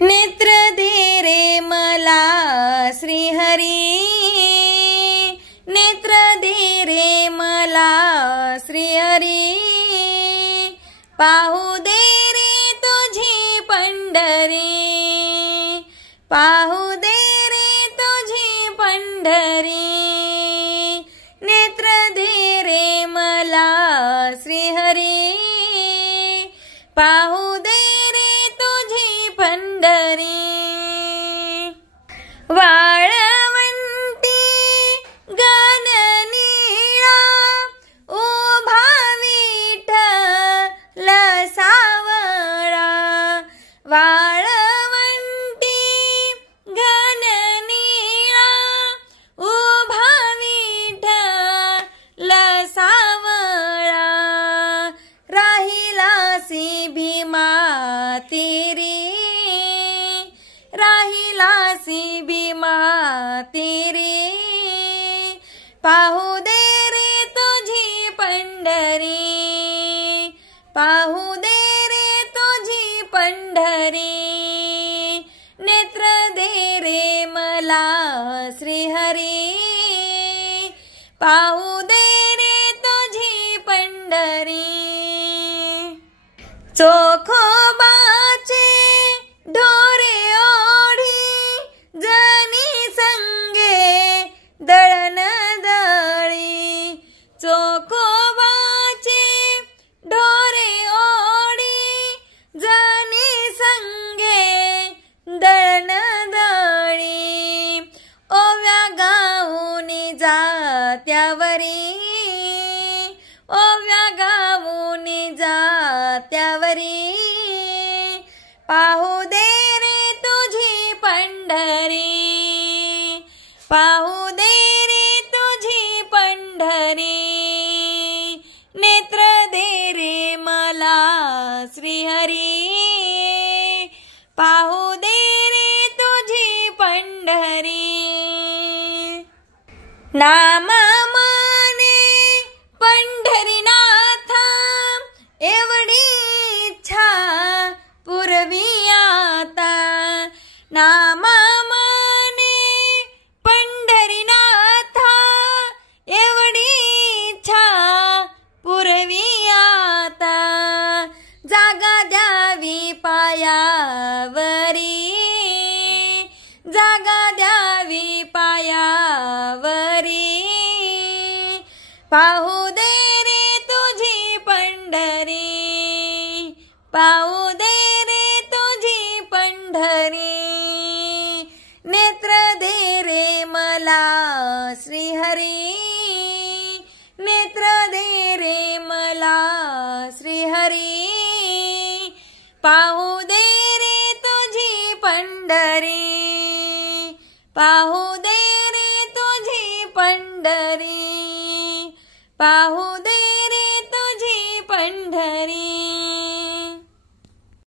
नेत्र दे रे मला श्रीहरी, नेत्र दे रे मला श्रीहरी, पाहू दे रे तुझी पंढरी, पाहू दे रे तुझी पंढरी, नेत्र दे रे मला श्रीहरी, पाहू दे रे तुझी पंढरी. वाळवंटी गगननिळा उभा विठ्ठल सावळा, वाळवंटी गगननिळा उभा विठ्ठल सावळा, राहिलासी भीमा तेरी, राहिलासी भीमा तेरी, पाहू दे रे तुझी पंढरी, पाहू दे रे तुझी पंढरी, नेत्र दे रे मला श्रीहरी, पाहू दे रे तुझी पंढरी. चोखोबाचे ढोरे ओढी जनी संगे दळण दळी, चोखोबाचे ढोरे ओढी जनी संगे दळण दळी, ओव्या गाऊनी जात्यावरी, ओव्या गाऊनी जात्यावरी, पाहू दे रे तुझी पंढरी, पाहू दे रे तुझी पंढरी, नेत्र दे रे मला श्रीहरी, पाहू दे रे तुझी पंढरी. नाम माने पंढरीनाथा एवढी इच्छा पुरवी आता, नाम माने पंढरीनाथा एवढी इच्छा पुरवी आता, जागा द्यावी पायावरी, जागा द्यावी पायावरी, पाहू दे रे तुझी पंढरी, पाहू दे रे तुझी पंढरी, नेत्र दे रे मला श्रीहरी, नेत्र दे रे मला श्रीहरी, पाहू दे रे तुझी पंढरी, पाहू दे रे तुझी पंढरी, पाहू दे